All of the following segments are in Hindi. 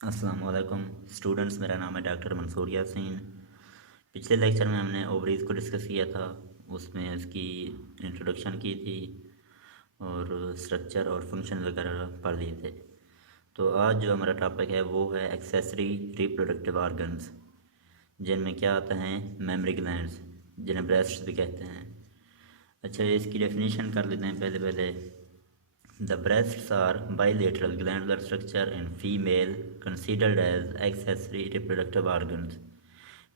अस्सलाम वालेकुम स्टूडेंट्स। मेरा नाम है डॉक्टर मंसूर यासीन। पिछले लेक्चर में हमने ओवरीज़ को डिस्कस किया था। उसमें इसकी इंट्रोडक्शन की थी और स्ट्रक्चर और फंक्शन वगैरह पढ़ लिए थे। तो आज जो हमारा टॉपिक है वो है एक्सेसरी रिप्रोडक्टिव ऑर्गन्स, जिनमें क्या आता है मेमरी ग्लैंड्स, जिन्हें ब्रेस्ट्स भी कहते हैं। अच्छा, इसकी डेफिनेशन कर लेते हैं पहले पहले। The breasts are bilateral glandular structure in female considered as accessory reproductive organs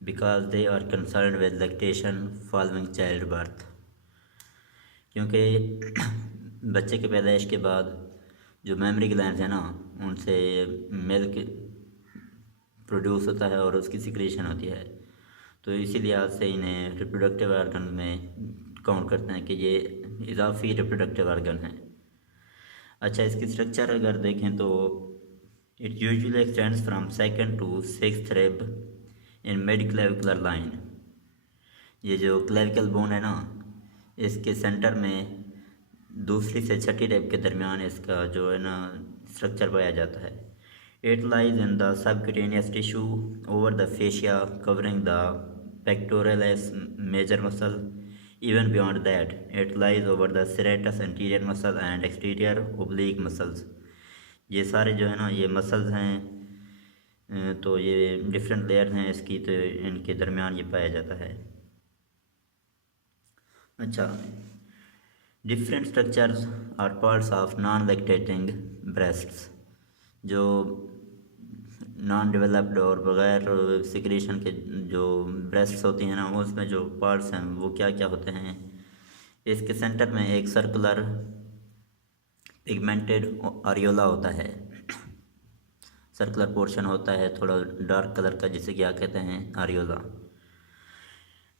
because they are concerned with lactation following childbirth। क्योंकि बच्चे के पैदाइश के बाद जो मेमरी ग्लैंड्स हैं ना, उनसे मिल्क प्रोड्यूस होता है और उसकी सिक्रेशन होती है। तो इसी लिहाज से इन्हें रिप्रोडक्टिव ऑर्गन में काउंट करते हैं कि ये इजाफी रिप्रोडक्टिव ऑर्गन हैं। अच्छा, इसकी स्ट्रक्चर अगर देखें तो it usually extends from second to sixth rib in mid clavicular line. ये जो क्लेविकल बोन है ना, इसके सेंटर में दूसरी से छठी रिब के दरमियान इसका जो है ना स्ट्रक्चर पाया जाता है। It lies in the subcutaneous tissue over the fascia covering the pectoralis major muscle. Even beyond that, it lies over the serratus anterior muscle and exterior oblique muscles। ये सारे जो है ना ये मसल्स हैं, तो ये डिफरेंट लेयर हैं इसकी, तो इनके दरमियान ये पाया जाता है। अच्छा, different structures are parts of non lactating breasts. जो नॉन डेवलप्ड और बग़ैर सिक्रेशन के जो ब्रेस्ट्स होती हैं ना, उसमें जो पार्ट्स हैं वो क्या क्या होते हैं। इसके सेंटर में एक सर्कुलर पिगमेंटेड आरियोला होता है। सर्कुलर पोर्शन होता है थोड़ा डार्क कलर का, जिसे क्या कहते हैं आरियोला।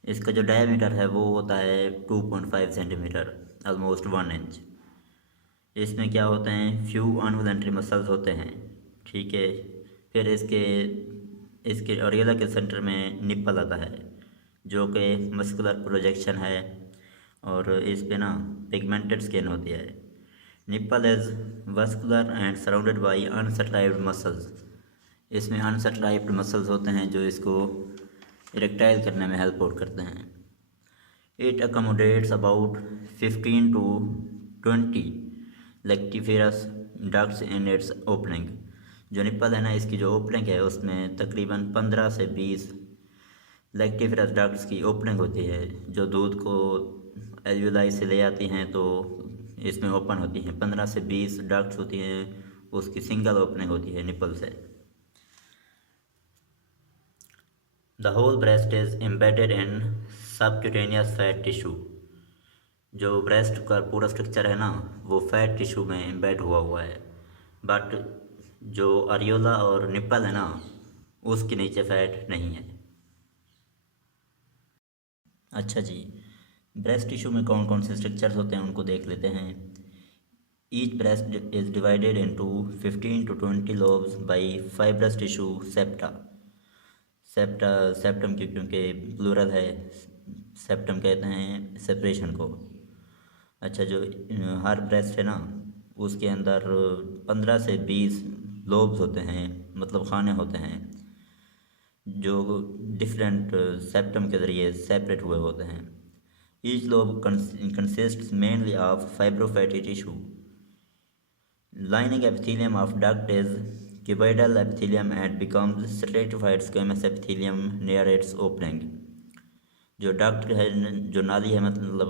इसका जो डायमीटर है वो होता है 2.5 सेंटीमीटर, ऑलमोस्ट 1 इंच। इसमें क्या होते हैं फ्यू अनवॉलेंट्री मसल्स होते हैं, ठीक है। फिर इसके इसके आरियोला के सेंटर में निप्पल आता है, जो कि मस्कुलर प्रोजेक्शन है, और इस पे ना पिगमेंटेड स्किन होती है। Nipple is vascular and surrounded by unstriped muscles. इसमें अनसट्राइब्ड मसल्स होते हैं जो इसको इरेक्टाइल करने में हेल्प आउट करते हैं। It accommodates about 15 to 20 lactiferous ducts in its opening. जो निप्पल है ना, इसकी जो ओपनिंग है उसमें तकरीबन 15 से 20 लेक्टिफेरस डक्ट्स की ओपनिंग होती है, जो दूध को एल्वियोलाई से ले आती हैं, तो इसमें ओपन होती हैं। 15 से 20 डक्ट्स होती हैं, उसकी सिंगल ओपनिंग होती है निप्पल से। The whole breast is embedded in subcutaneous fat tissue. जो ब्रेस्ट का पूरा स्ट्रक्चर है ना, वो फैट टिश्यू में एम्बेड हुआ हुआ है। बट जो अरियोला और निप्पल है ना, उसके नीचे फैट नहीं है। अच्छा जी, ब्रेस्ट टिश्यू में कौन कौन से स्ट्रक्चर्स होते हैं उनको देख लेते हैं। Each breast is divided into 15 to 20 lobes by fibrous tissue septa. Septa septum क्योंकि प्लूरल है, सेप्टम कहते हैं सेपरेशन को। अच्छा, जो हर ब्रेस्ट है ना, उसके अंदर 15 से 20 लोब्स होते हैं, मतलब खाने होते हैं, जो डिफरेंट सेप्टम के ज़रिए सेपरेट हुए होते हैं। Each lobe consists mainly of fibrofatty tissue. Lining epithelium of duct is cuboidal epithelium and becomes stratified squamous epithelium near its opening। जो डक्ट है, जो नाली है, मतलब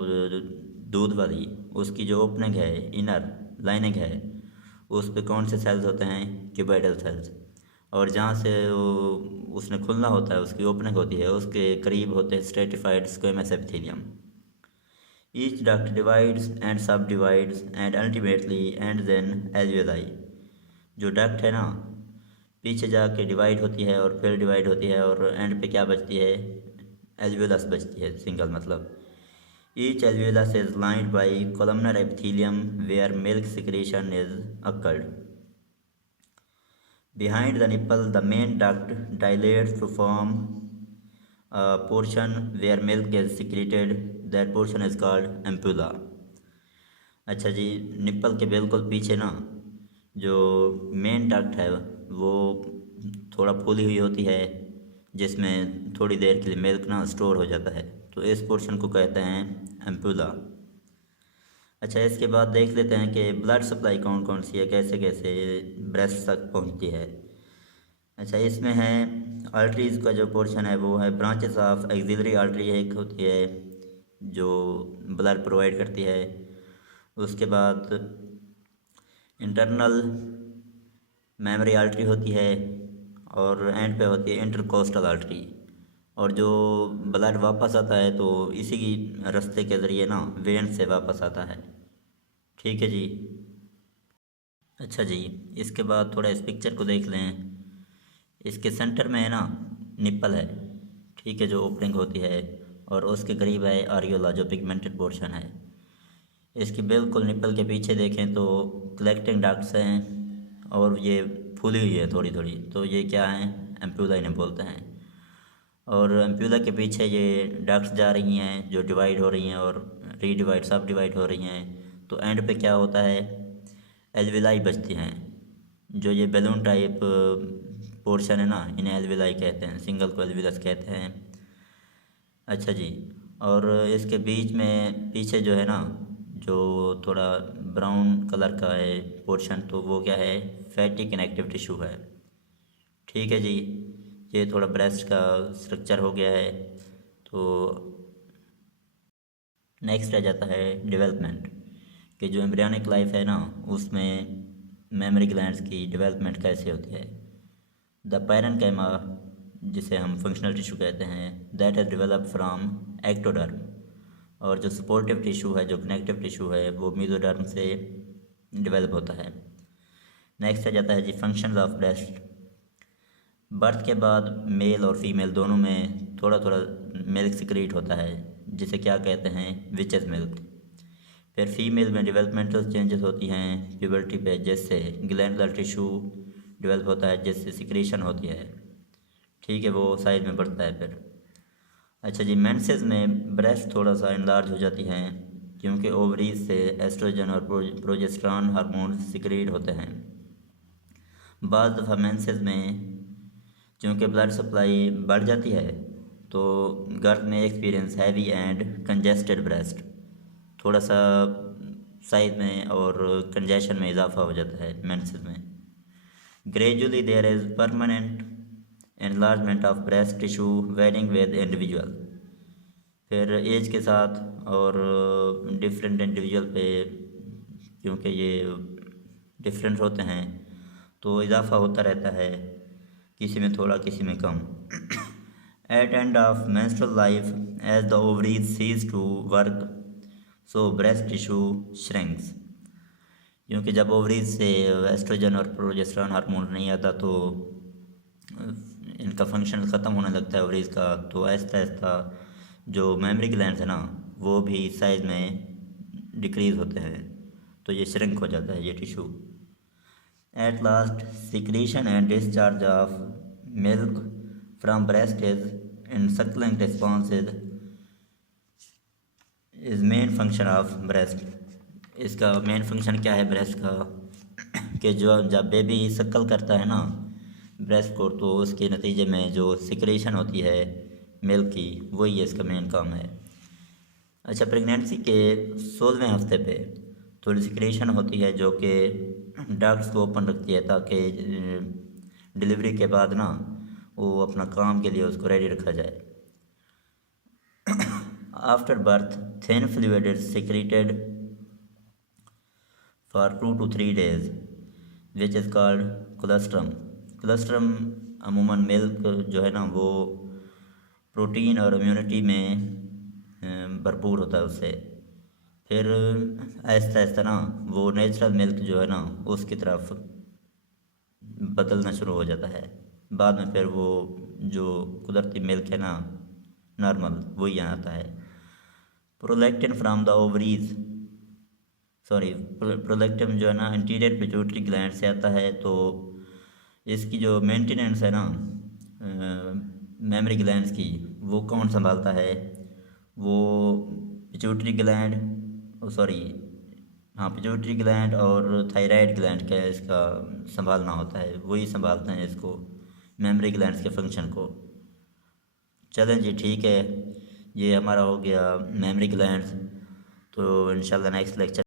दूध वाली, उसकी जो ओपनिंग है, इनर लाइनिंग है, उस पे कौन से सेल्स होते हैं क्यूबोइडल सेल्स। और जहाँ से उसने खुलना होता है, उसकी ओपनिंग होती है, उसके करीब होते हैं stratified squamous epithelium. Each duct divides and subdivides and ultimately ends in alveoli. जो डक्ट है ना, पीछे जाके डिवाइड होती है और फिर डिवाइड होती है, और एंड पे क्या बचती है, एल्वियोलस बचती है, सिंगल मतलब। Each alveolus is lined by columnar epithelium where milk secretion is occurred. Behind the nipple, the main duct dilates to form a portion where milk is secreted. That portion is called ampulla। अच्छा जी, निप्पल के बिल्कुल पीछे ना जो मेन डक्ट है वो थोड़ा फूली हुई होती है, जिसमें थोड़ी देर के लिए मिल्क ना स्टोर हो जाता है, तो इस पोर्शन को कहते हैं एम्पुला। अच्छा, इसके बाद देख लेते हैं कि ब्लड सप्लाई कौन कौन सी है, कैसे कैसे ब्रेस्ट तक पहुंचती है। अच्छा, इसमें है आर्टरीज़ का जो पोर्शन है वो है ब्रांचेस ऑफ एक्सिलरी आर्टरी एक होती है जो ब्लड प्रोवाइड करती है। उसके बाद इंटरनल मेमोरी आर्टरी होती है और एंड पे होती है इंटरकोस्टल आर्टरी। और जो ब्लड वापस आता है तो इसी की रास्ते के ज़रिए ना वेन से वापस आता है। ठीक है जी। अच्छा जी, इसके बाद थोड़ा इस पिक्चर को देख लें। इसके सेंटर में है ना निप्पल है, ठीक है, जो ओपनिंग होती है, और उसके करीब है आरियोला जो पिगमेंटेड पोर्शन है। इसकी बिल्कुल निप्पल के पीछे देखें तो कलेक्टिंग डक्ट्स हैं और ये फूली हुई है थोड़ी थोड़ी, तो ये क्या है, एम्प्यूला इन्हें बोलते हैं। और एम्प्यूला के पीछे ये डक्ट्स जा रही हैं जो डिवाइड हो रही हैं और रीडिवाइड सब डिवाइड हो रही हैं। तो एंड पे क्या होता है, एल्विलाई बचती हैं, जो ये बैलून टाइप पोर्शन है ना, इन्हें एल्विलाई कहते हैं, सिंगल को एल्विलस कहते हैं। अच्छा जी, और इसके बीच में पीछे जो है ना, जो थोड़ा ब्राउन कलर का है पोर्शन, तो वो क्या है, फैटी कनेक्टिव टिश्यू है। ठीक है जी, ये थोड़ा ब्रेस्ट का स्ट्रक्चर हो गया है। तो नेक्स्ट रह जाता है डेवलपमेंट, कि जो एम्ब्रियोनिक लाइफ है ना उसमें मेमोरी ग्लैंड्स की डेवलपमेंट कैसे होती है। द पैरेन्काइमा, जिसे हम फंक्शनल टिश्यू कहते हैं, that has develop from ectoderm. और जो सपोर्टिव टिश्यू है, जो कनेक्टिव टिश्यू है, वो मेसोडर्म से डेवलप होता है। नेक्स्ट आ जाता है जी फंक्शंस ऑफ ब्रेस्ट। बर्थ के बाद मेल और फीमेल दोनों में थोड़ा थोड़ा मिल्क सिक्रीट होता है, जिसे क्या कहते हैं, विचेस मिल्क। फिर फीमेल में डेवलपमेंटल चेंजेस होती हैं प्यूबर्टी पे, जिससे ग्लैंडुलर टिश्यू डेवलप होता है, जिससे सिक्रीशन होती है। ठीक है, वो साइज में बढ़ता है फिर। अच्छा जी, मेंसेस में ब्रेस्ट थोड़ा सा इनलार्ज हो जाती हैं, क्योंकि ओवरीज से एस्ट्रोजन और प्रोजेस्टेरॉन हार्मोन सिक्रीट होते हैं। बाद दफ़ा मेंसेस में क्योंकि ब्लड सप्लाई बढ़ जाती है, तो गर्थ में experience heavy and congested breast, थोड़ा सा साइज में और कंजेशन में इजाफा हो जाता है मेंसेस में। Gradually there is permanent enlargement of breast tissue varying with individual. फिर एज के साथ और डिफरेंट इंडिविजुअल पे, क्योंकि ये डिफरेंट होते हैं, तो इजाफा होता रहता है, किसी में थोड़ा किसी में कम। At end of menstrual life as the ovaries cease to work, so breast tissue shrinks. क्योंकि जब ओवरीज से एस्ट्रोजन और प्रोजेस्टेरॉन हार्मोन नहीं आता तो इनका फंक्शन ख़त्म होने लगता है ओवरीज का, तो आहिस्ता आहिस्ता जो मेमोरी ग्लैंड्स है ना वो भी साइज़ में डिक्रीज़ होते हैं, तो ये श्रिंक हो जाता है ये tissue. At last secretion and discharge of milk from breast is suckling responses is main function of breast. इसका मेन फंक्शन क्या है ब्रेस्ट का, कि जो जब बेबी सक्कल करता है ना ब्रेस्ट को, तो उसके नतीजे में जो सिक्रेशन होती है मिल्क की, वही इसका मेन काम है। अच्छा, प्रेगनेंसी के 16वें हफ्ते पे थोड़ी सिक्रेशन होती है जो कि डक्ट्स को ओपन रखती है, ताकि डिलीवरी के बाद ना वो अपना काम के लिए उसको रेडी रखा जाए। After birth thin fluid is secreted for 2 to 3 days which is called colostrum. Colostrum अमूमन मिल्क जो है ना वो प्रोटीन और इम्यूनिटी में भरपूर होता है उससे। फिर आहिस्ता आहिस्ता ना वो नेचुरल मिल्क जो है ना उसकी तरफ बदलना शुरू हो जाता है। बाद में फिर वो जो कुदरती मिल्क है ना नॉर्मल, वो ही आता है। Prolactin from the ovaries, sorry, prolactin जो है ना एंटीरियर पिट्यूटरी ग्लैंड से आता है, तो इसकी जो मेंटेनेंस है ना मेमोरी ग्लैंड्स की, वो कौन संभालता है, वो पिट्यूटरी ग्लैंड, सॉरी हाँ, पिट्यूटरी ग्लैंड और थायराइड ग्लैंड का इसका संभालना होता है, वही संभालते हैं इसको, मेमोरी ग्लैंड्स के फंक्शन को। चलें जी, ठीक है, ये हमारा हो गया मेमोरी ग्लैंड्स। तो इंशाल्लाह नेक्स्ट लेक्चर